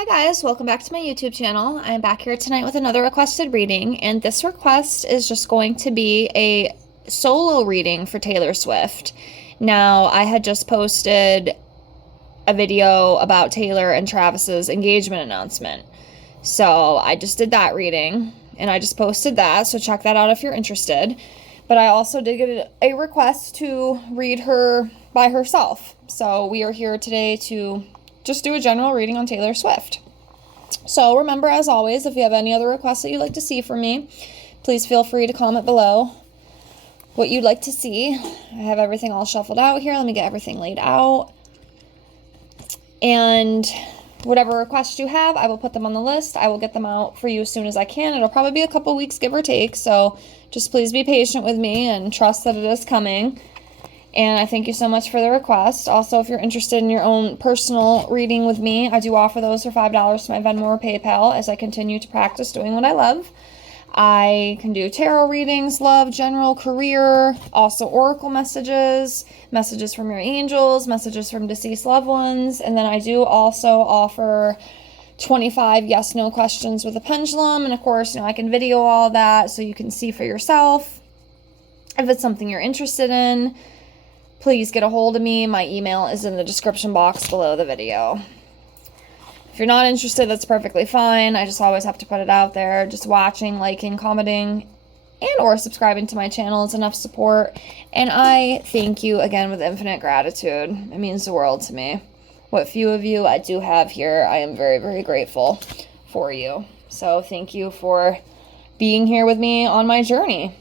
Hi guys, welcome back to my YouTube channel. I'm back here tonight with another requested reading, and this request is just going to be a solo reading for Taylor Swift. Now, I had just posted a video about Taylor and Travis's engagement announcement. So I just did that reading, and I just posted that, so check that out if you're interested. But I also did get a request to read her by herself. So we are here today to just do a general reading on Taylor Swift. So remember, as always, if you have any other requests that you'd like to see from me, please feel free to comment below what you'd like to see. I have everything all shuffled out here. Let me get everything laid out. And whatever requests you have, I will put them on the list. I will get them out for you as soon as I can. It'll probably be a couple weeks, give or take. So just please be patient with me and trust that it is coming. And I thank you so much for the request. Also, if you're interested in your own personal reading with me, I do offer those for $5 to my Venmo or PayPal as I continue to practice doing what I love. I can do tarot readings, love, general, career, also oracle messages, messages from your angels, messages from deceased loved ones. And then I do also offer 25 yes/no questions with a pendulum. And of course, I can video all that so you can see for yourself. If it's something you're interested in, please get a hold of me. My email is in the description box below the video. If you're not interested, that's perfectly fine. I just always have to put it out there. Just watching, liking, commenting, and or subscribing to my channel is enough support. And I thank you again with infinite gratitude. It means the world to me. What few of you I do have here, I am very, very grateful for you. So thank you for being here with me on my journey.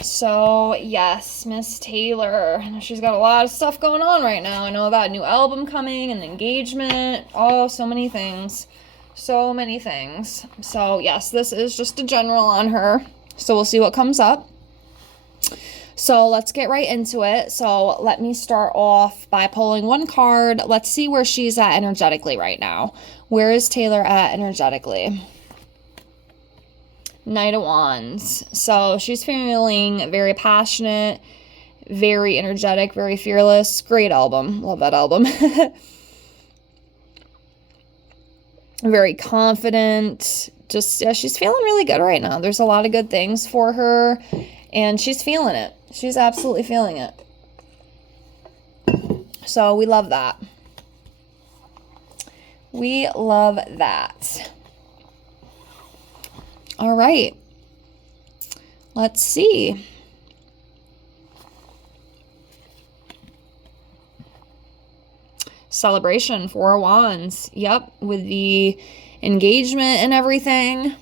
So, yes, Miss Taylor. She's got a lot of stuff going on right now. I know about a new album coming and engagement. Oh, so many things. So many things. So, yes, this is just a general on her. So, we'll see what comes up. So, let's get right into it. So, let me start off by pulling one card. Let's see where she's at energetically right now. Where is Taylor at energetically? Knight of Wands. So she's feeling very passionate, very energetic, very fearless. Great album. Love that album. Very confident. Just, yeah, she's feeling really good right now. There's a lot of good things for her, and she's feeling it. She's absolutely feeling it. So we love that. We love that. All right, let's see. Celebration, Four of Wands. Yep, with the engagement and everything.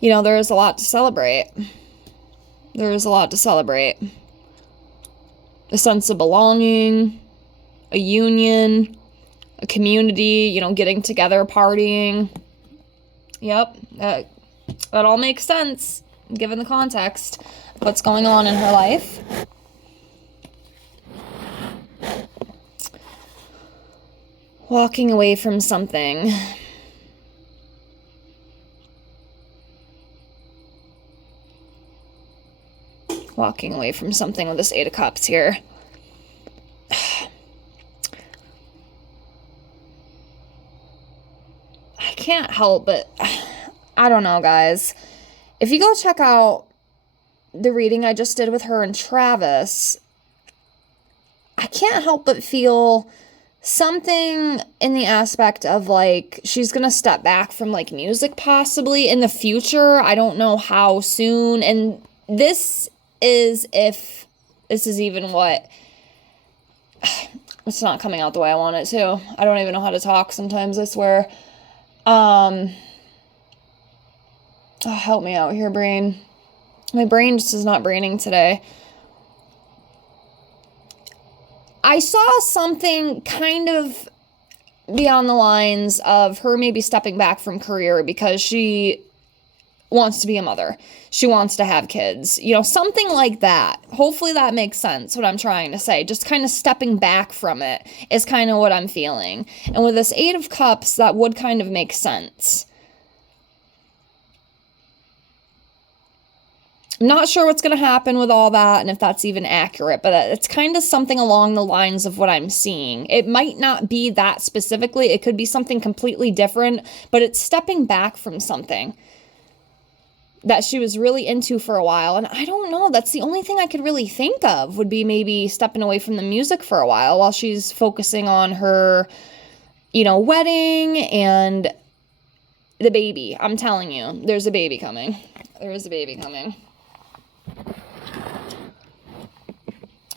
There is a lot to celebrate. There is a lot to celebrate. A sense of belonging, a union, a community, getting together, partying. Yep, that all makes sense, given the context of what's going on in her life. Walking away from something. Walking away from something with this Eight of Cups here. I can't help but, I don't know, guys. If you go check out the reading I just did with her and Travis, I can't help but feel something in the aspect of, she's gonna step back from, music possibly in the future. I don't know how soon. And this is, if this is even what, it's not coming out the way I want it to. I don't even know how to talk sometimes, I swear. Oh, help me out here, brain. My brain just is not braining today. I saw something kind of beyond the lines of her maybe stepping back from career because she wants to be a mother. She wants to have kids. Something like that. Hopefully that makes sense, what I'm trying to say. Just kind of stepping back from it is kind of what I'm feeling. And with this Eight of Cups, that would kind of make sense. I'm not sure what's going to happen with all that and if that's even accurate, but it's kind of something along the lines of what I'm seeing. It might not be that specifically. It could be something completely different, but it's stepping back from something that she was really into for a while. And I don't know, that's the only thing I could really think of, would be maybe stepping away from the music for a while she's focusing on her, wedding and the baby. I'm telling you, there's a baby coming. There is a baby coming.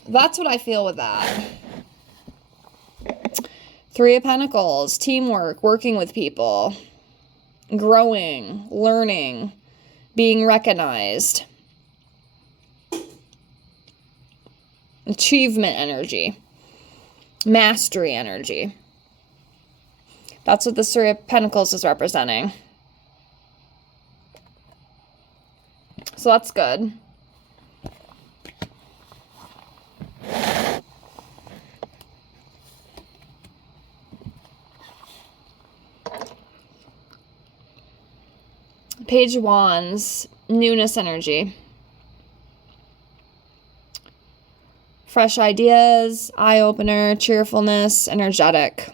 That's what I feel with that. 3 of Pentacles, teamwork, working with people, growing, learning, being recognized, achievement energy, mastery energy. That's what the 3 of Pentacles is representing. So that's good. Page of Wands, newness energy. Fresh ideas, eye-opener, cheerfulness, energetic.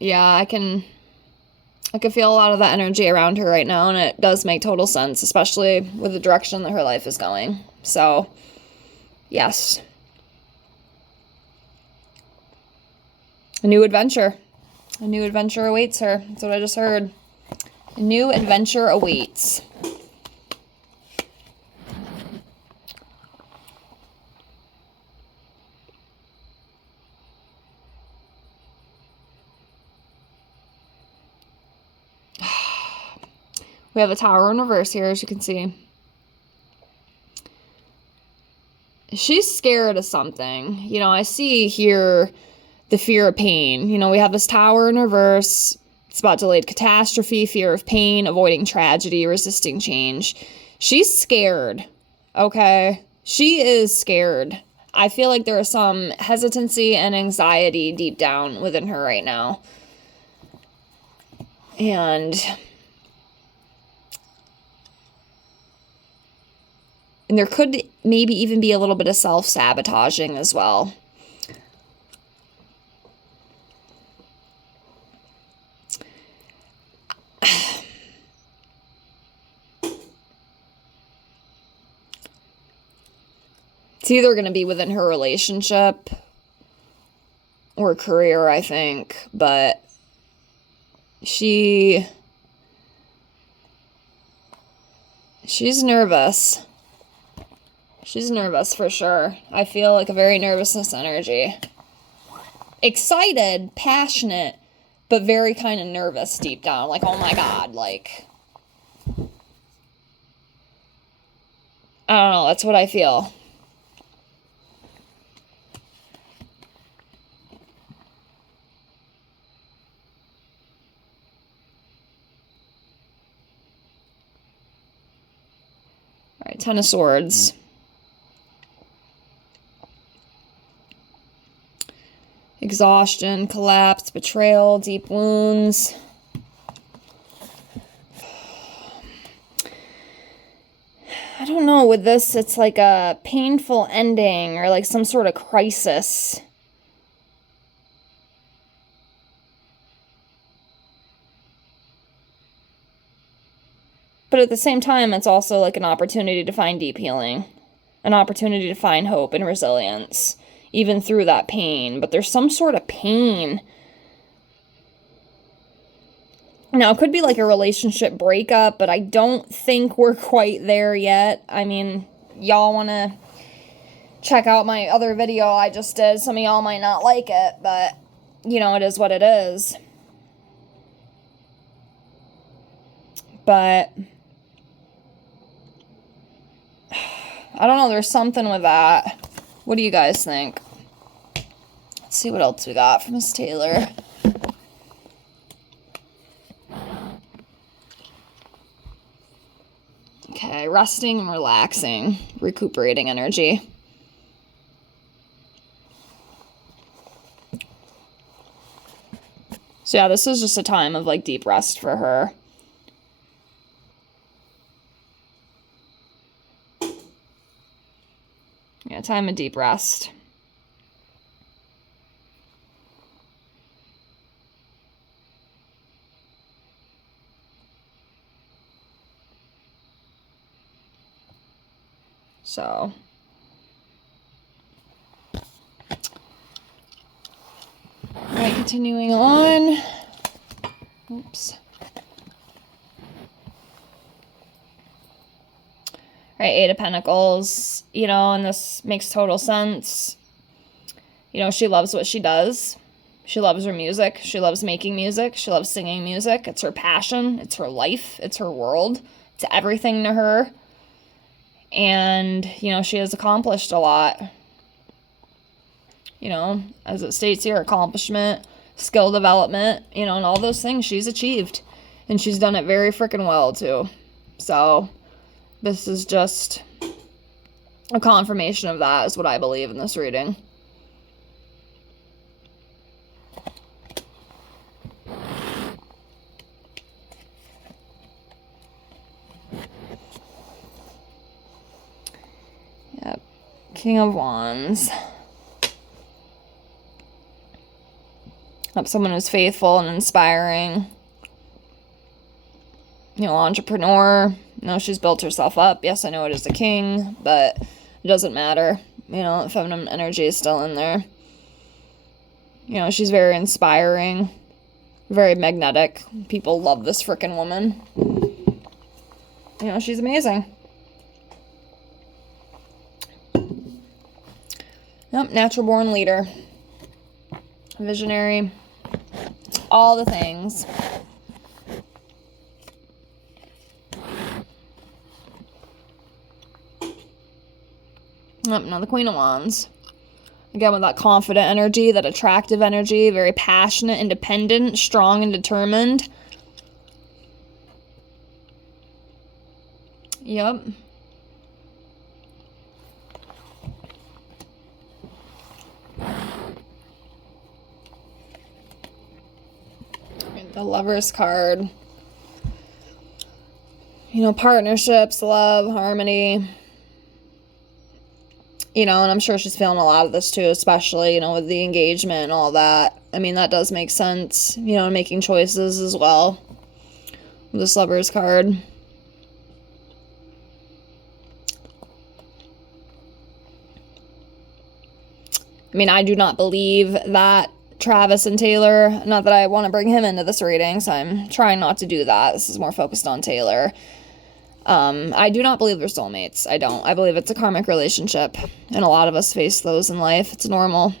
Yeah, I can feel a lot of that energy around her right now, and it does make total sense, especially with the direction that her life is going. So, yes. A new adventure. A new adventure awaits her. That's what I just heard. A new adventure awaits. We have a Tower in reverse here, as you can see. She's scared of something. I see here the fear of pain. We have this Tower in reverse. It's about delayed catastrophe, fear of pain, avoiding tragedy, resisting change. She's scared, okay? She is scared. I feel like there is some hesitancy and anxiety deep down within her right now. And there could maybe even be a little bit of self-sabotaging as well. It's either going to be within her relationship or career, I think. But she's nervous. She's nervous for sure. I feel like a very nervousness energy. Excited, passionate, but very kind of nervous deep down. Like, oh my God, like, I don't know, that's what I feel. All right, 10 of Swords. Exhaustion, collapse, betrayal, deep wounds. I don't know, with this, it's like a painful ending or like some sort of crisis. But at the same time, it's also like an opportunity to find deep healing, an opportunity to find hope and resilience, even through that pain. But there's some sort of pain. Now, it could be like a relationship breakup, but I don't think we're quite there yet. I mean, y'all want to check out my other video I just did. Some of y'all might not like it, but, it is what it is. But I don't know, there's something with that. What do you guys think? Let's see what else we got from Miss Taylor. Okay, resting and relaxing, recuperating energy. So yeah, this is just a time of like deep rest for her. right, time of deep rest. So, all right, continuing on. Oops. All right, Eight of Pentacles, you know, and this makes total sense. You know, she loves what she does. She loves her music. She loves making music. She loves singing music. It's her passion. It's her life. It's her world. It's everything to her. And, you know, she has accomplished a lot. You know, as it states here, accomplishment, skill development, you know, and all those things she's achieved. And she's done it very freaking well, too. So, this is just a confirmation of that, is what I believe in this reading. Yep. King of Wands. Yep, someone who's faithful and inspiring. You know, entrepreneur. You know, she's built herself up. Yes, I know it is a king, but it doesn't matter. You know, feminine energy is still in there. You know, she's very inspiring. Very magnetic. People love this frickin' woman. You know, she's amazing. Yep, natural born leader. Visionary. All the things. Yep, now the Queen of Wands. Again, with that confident energy, that attractive energy, very passionate, independent, strong, and determined. Yep. The Lovers card. You know, partnerships, love, harmony. You know, and I'm sure she's feeling a lot of this too, especially, you know, with the engagement and all that. I mean, that does make sense, you know, making choices as well. With this Lovers card. I mean, I do not believe that Travis and Taylor, not that I want to bring him into this reading, so I'm trying not to do that. This is more focused on Taylor. I do not believe they're soulmates. I don't. I believe it's a karmic relationship, and a lot of us face those in life. It's normal.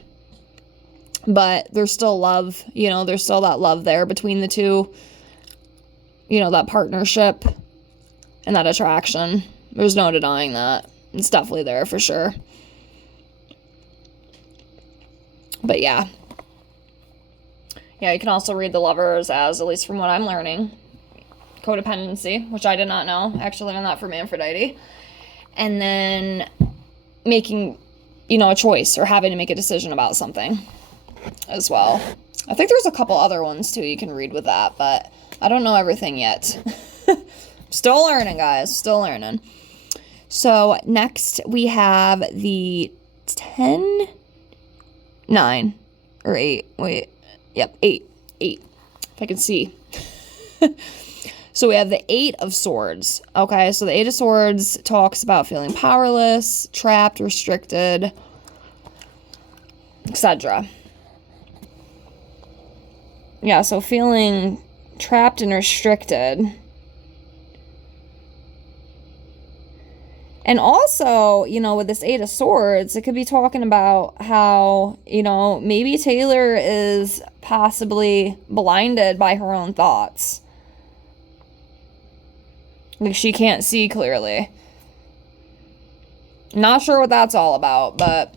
But there's still love, you know, there's still that love there between the two, you know, that partnership and that attraction. There's no denying that. It's definitely there for sure. But yeah. Yeah, you can also read the Lovers as, at least from what I'm learning, codependency, which I did not know. I actually learned that from Aphrodite. And then making, you know, a choice or having to make a decision about something as well. I think there's a couple other ones too you can read with that, but I don't know everything yet. Still learning, guys. Still learning. So next we have the 10, 9, or 8. Wait. Yep, 8. 8. If I can see. So we have the 8 of Swords. Okay, so the 8 of Swords talks about feeling powerless, trapped, restricted, etc. Yeah, so feeling trapped and restricted. And also, you know, with this 8 of Swords, it could be talking about how, you know, maybe Taylor is possibly blinded by her own thoughts. Like, she can't see clearly. Not sure what that's all about, but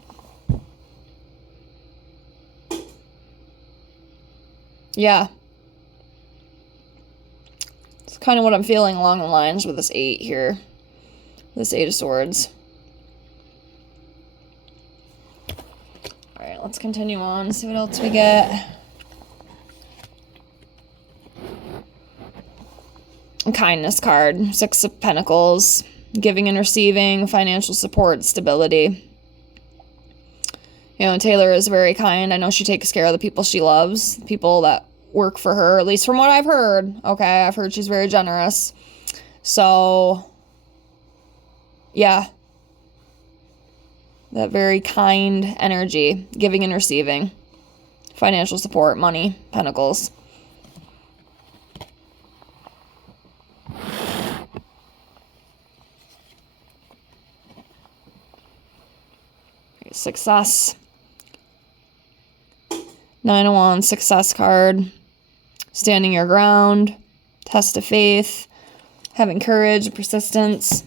yeah. It's kind of what I'm feeling along the lines with this 8 here. This 8 of Swords. Alright, let's continue on. See what else we get. Kindness card. 6 of Pentacles. Giving and receiving. Financial support. Stability. You know, Taylor is very kind. I know she takes care of the people she loves, people that work for her, at least from what I've heard. Okay, I've heard she's very generous. So, yeah. That very kind energy, giving and receiving. Financial support, money, pentacles. Success. 9 of Wands, success card. Standing your ground. Test of faith. Having courage, persistence.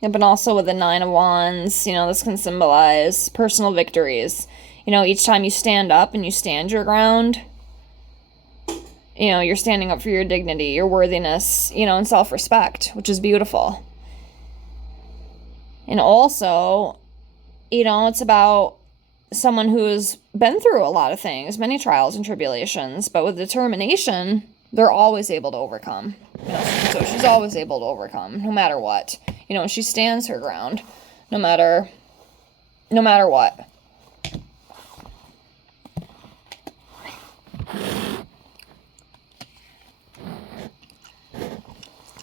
Yeah, but also with the 9 of Wands, you know, this can symbolize personal victories. You know, each time you stand up and you stand your ground, you know, you're standing up for your dignity, your worthiness, you know, and self-respect, which is beautiful. And also, you know, it's about someone who's been through a lot of things, many trials and tribulations, but with determination, they're always able to overcome. You know, so she's always able to overcome, no matter what. You know, she stands her ground, no matter what.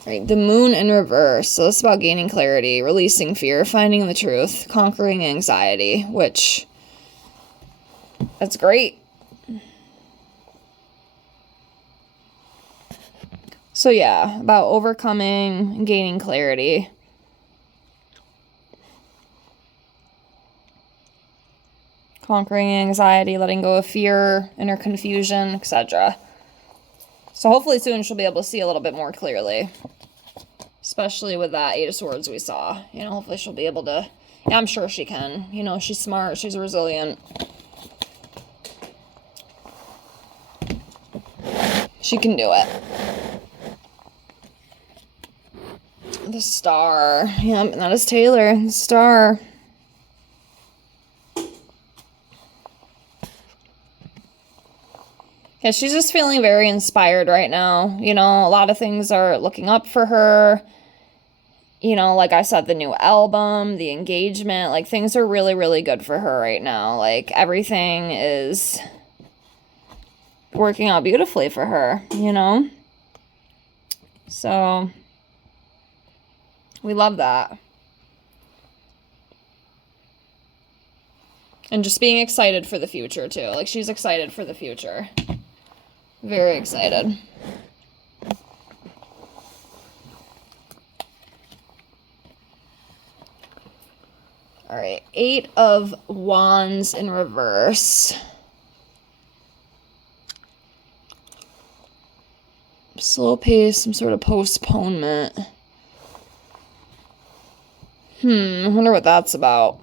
Right, the moon in reverse. So it's about gaining clarity, releasing fear, finding the truth, conquering anxiety, which, that's great. So yeah, about overcoming and gaining clarity. Conquering anxiety, letting go of fear, inner confusion, etc. So hopefully soon she'll be able to see a little bit more clearly. Especially with that 8 of Swords we saw. You know, hopefully she'll be able to... Yeah, I'm sure she can. You know, she's smart. She's resilient. She can do it. The Star. Yep, that is Taylor. The Star. Yeah, she's just feeling very inspired right now. You know, a lot of things are looking up for her. You know, like I said, the new album, the engagement, like things are really, really good for her right now. Like everything is working out beautifully for her, you know? So we love that. And just being excited for the future too. Like she's excited for the future. Very excited. All right, 8 of Wands in reverse. Slow pace, some sort of postponement. I wonder what that's about.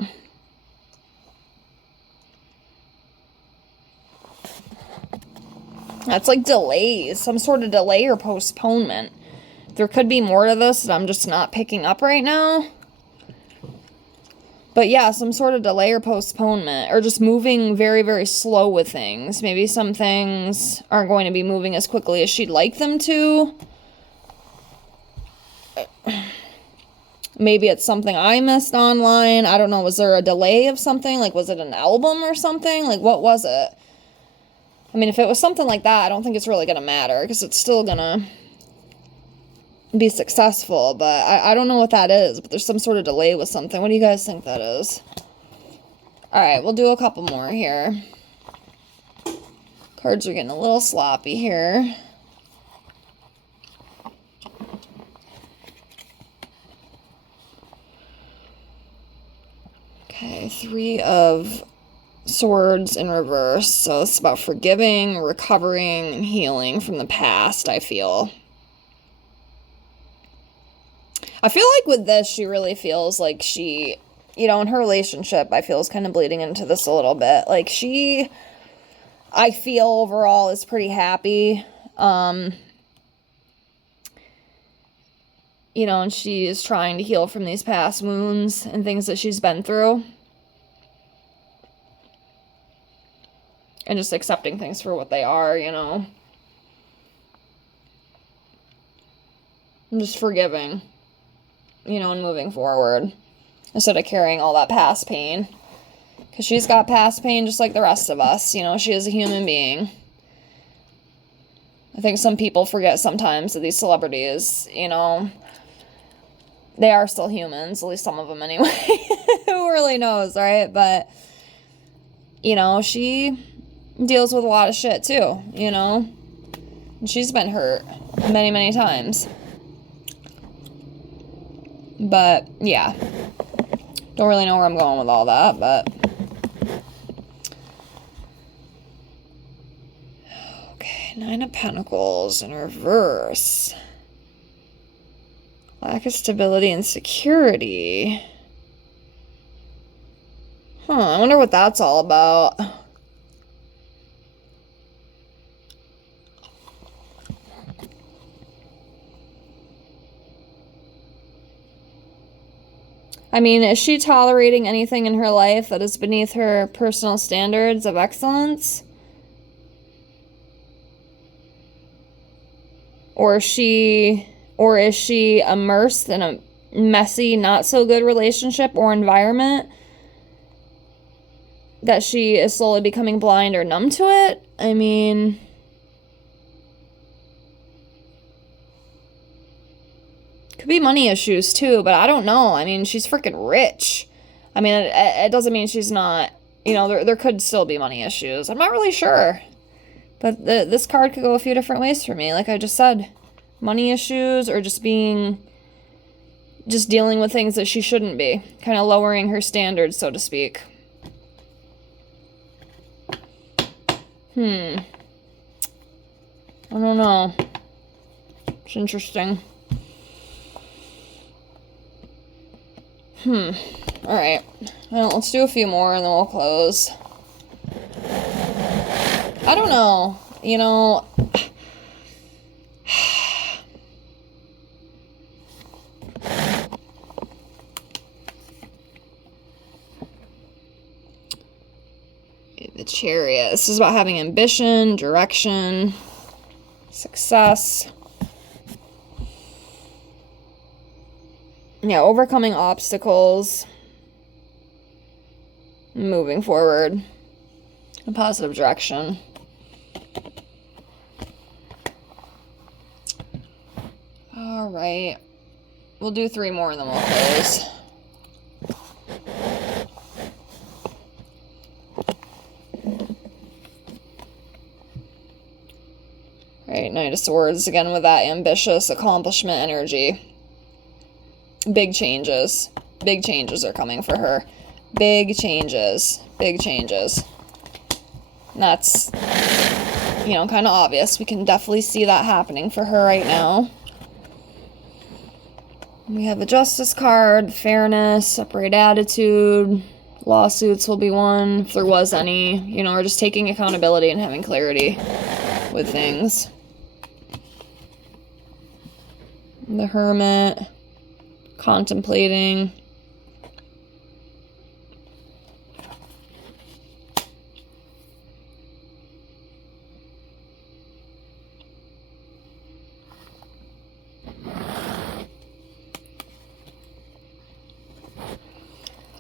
That's like delays, some sort of delay or postponement. There could be more to this that I'm just not picking up right now. But yeah, some sort of delay or postponement, or just moving very, very slow with things. Maybe some things aren't going to be moving as quickly as she'd like them to. Maybe it's something I missed online. I don't know. Was there a delay of something? Like, was it an album or something? Like, what was it? I mean, if it was something like that, I don't think it's really going to matter, because it's still going to be successful, but I don't know what that is, but there's some sort of delay with something. What do you guys think that is? Alright, we'll do a couple more here. Cards are getting a little sloppy here. Okay, 3 of Swords in reverse. So it's about forgiving, recovering, and healing from the past, I feel. I feel like with this, she really feels like she, you know, in her relationship, I feel is kind of bleeding into this a little bit. Like she, I feel overall is pretty happy. You know, and she is trying to heal from these past wounds and things that she's been through. And just accepting things for what they are, you know. I'm just forgiving, you know, and moving forward instead of carrying all that past pain. Because she's got past pain just like the rest of us. You know, she is a human being. I think some people forget sometimes that these celebrities, you know, they are still humans, at least some of them anyway. Who really knows, right? But, you know, she deals with a lot of shit too, you know? And she's been hurt many, many times. But, yeah. Don't really know where I'm going with all that, but... Okay, 9 of Pentacles in reverse. Lack of stability and security. I wonder what that's all about. I mean, is she tolerating anything in her life that is beneath her personal standards of excellence? Or is she immersed in a messy, not so good relationship or environment that she is slowly becoming blind or numb to it? I mean... Could be money issues too, but I don't know. I mean, she's freaking rich. I mean, it doesn't mean she's not, you know, there could still be money issues. I'm not really sure. But this card could go a few different ways for me. Like I just said, money issues or just dealing with things that she shouldn't be. Kind of lowering her standards, so to speak. I don't know. It's interesting. Alright. Well, let's do a few more and then we'll close. I don't know. You know... The Chariot. This is about having ambition, direction, success. Yeah, overcoming obstacles, moving forward in a positive direction. All right. We'll do 3 more and then we'll close. All right, Knight of Swords again with that ambitious accomplishment energy. Big changes. Big changes are coming for her. Big changes. Big changes. And that's, you know, kind of obvious. We can definitely see that happening for her right now. We have the Justice card, fairness, upright attitude, lawsuits will be one, if there was any, you know, or just taking accountability and having clarity with things. The Hermit, contemplating.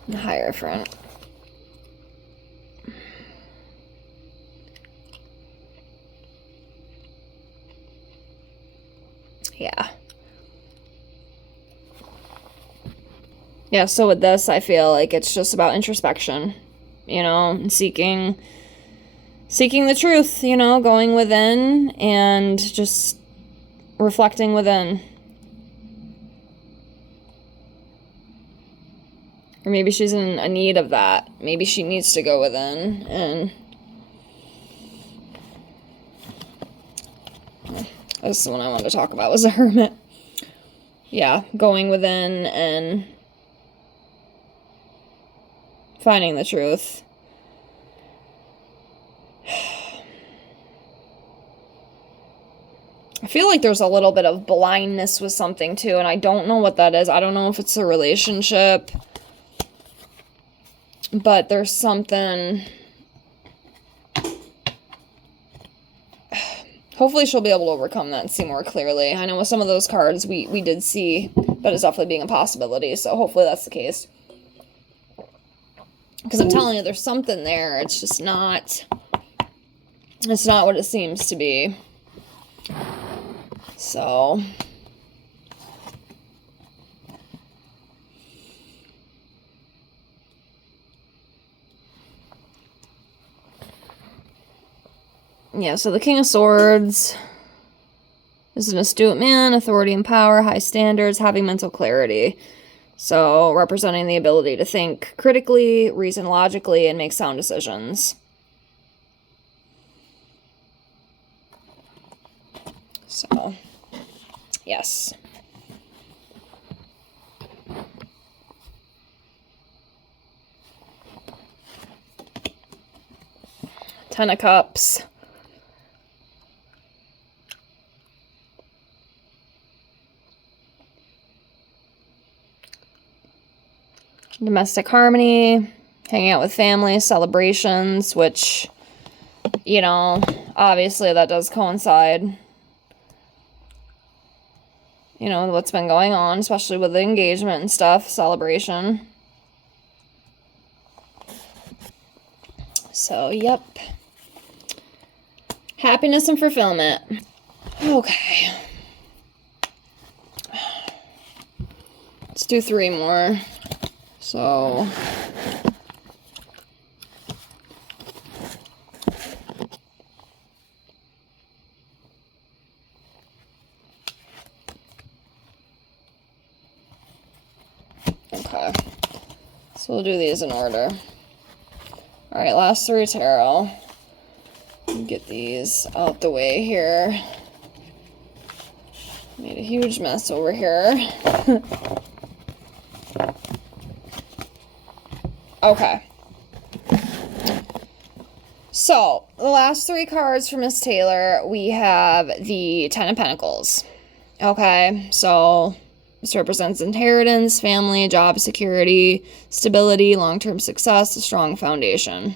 The Hierophant. Yeah. Yeah, so with this, I feel like it's just about introspection, you know, and seeking the truth, you know, going within and just reflecting within. Or maybe she's in a need of that. Maybe she needs to go within and... This is the one I wanted to talk about, was the Hermit. Yeah, going within and finding the truth. I feel like there's a little bit of blindness with something too, and I don't know what that is. I don't know if it's a relationship, but there's something... hopefully she'll be able to overcome that and see more clearly. I know with some of those cards we did see that as definitely being a possibility, so hopefully that's the case. Because I'm telling you, there's something there. It's just not... It's not what it seems to be. So... Yeah, so the King of Swords is an astute man, authority and power, high standards, having mental clarity. So, representing the ability to think critically, reason logically, and make sound decisions. So, yes. Ten of Cups. Domestic harmony, hanging out with family, celebrations, which, you know, obviously that does coincide, you know, with what's been going on, especially with the engagement and stuff, celebration. So, yep. Happiness and fulfillment. Okay. Let's do 3 more. So, okay. So we'll do these in order. Alright, last 3 tarot. Get these out the way here. Made a huge mess over here. Okay. So, the last 3 cards for Miss Taylor, we have the Ten of Pentacles. Okay, so this represents inheritance, family, job security, stability, long-term success, a strong foundation.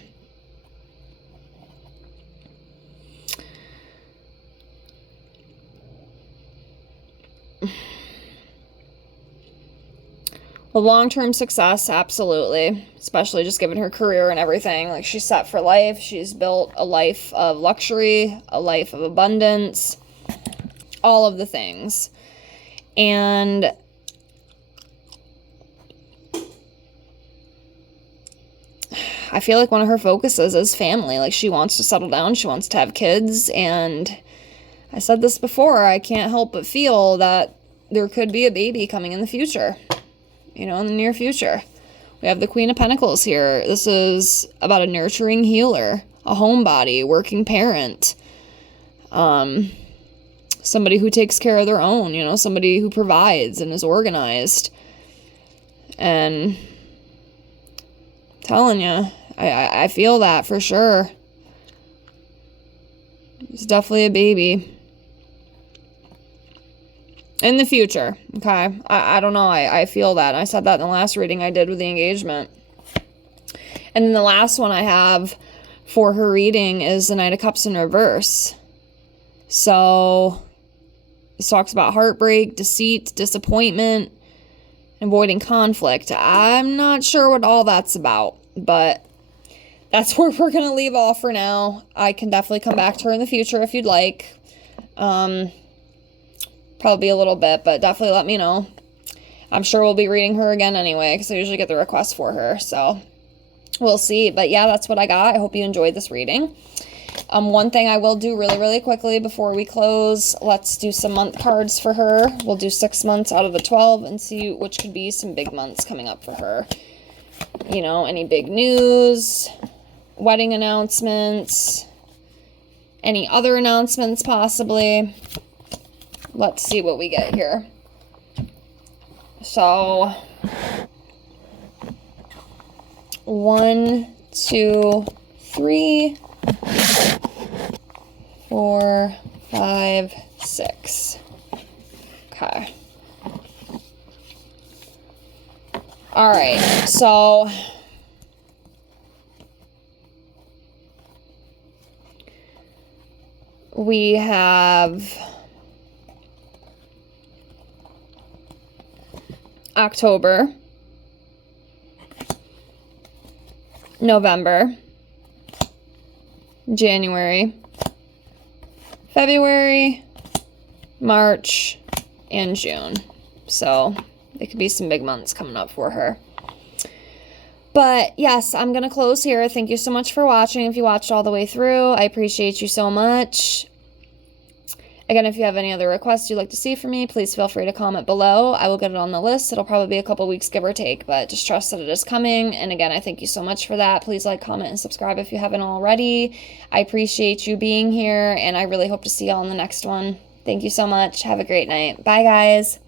Well, long-term success, absolutely. Especially just given her career and everything. Like, she's set for life. She's built a life of luxury, a life of abundance, all of the things. And I feel like one of her focuses is family. Like, she wants to settle down. She wants to have kids. And I said this before, I can't help but feel that there could be a baby coming in the future. You know, in the near future. We have the Queen of Pentacles here. This is about a nurturing healer, a homebody, working parent, somebody who takes care of their own, you know, somebody who provides and is organized. And I'm telling you, I feel that for sure. It's definitely a baby. In the future, okay? I don't know. I feel that. I said that in the last reading I did with the engagement. And then the last one I have for her reading is the Knight of Cups in reverse. So, this talks about heartbreak, deceit, disappointment, avoiding conflict. I'm not sure what all that's about, but that's where we're going to leave off for now. I can definitely come back to her in the future if you'd like. Probably a little bit, but definitely let me know. I'm sure we'll be reading her again anyway, because I usually get the requests for her, so we'll see. But yeah, that's what I got. I hope you enjoyed this reading. One thing I will do really, really quickly before we close, let's do some month cards for her. We'll do 6 months out of the 12 and see which could be some big months coming up for her. You know, any big news, wedding announcements, any other announcements possibly. Let's see what we get here. So, 1, 2, 3, 4, 5, 6. Okay. All right, so We have October, November, January, February, March, and June. So there could be some big months coming up for her. But yes, I'm going to close here. Thank you so much for watching. If you watched all the way through, I appreciate you so much. Again, if you have any other requests you'd like to see from me, please feel free to comment below. I will get it on the list. It'll probably be a couple weeks, give or take, but just trust that it is coming. And again, I thank you so much for that. Please like, comment, and subscribe if you haven't already. I appreciate you being here, and I really hope to see you all in the next one. Thank you so much. Have a great night. Bye, guys.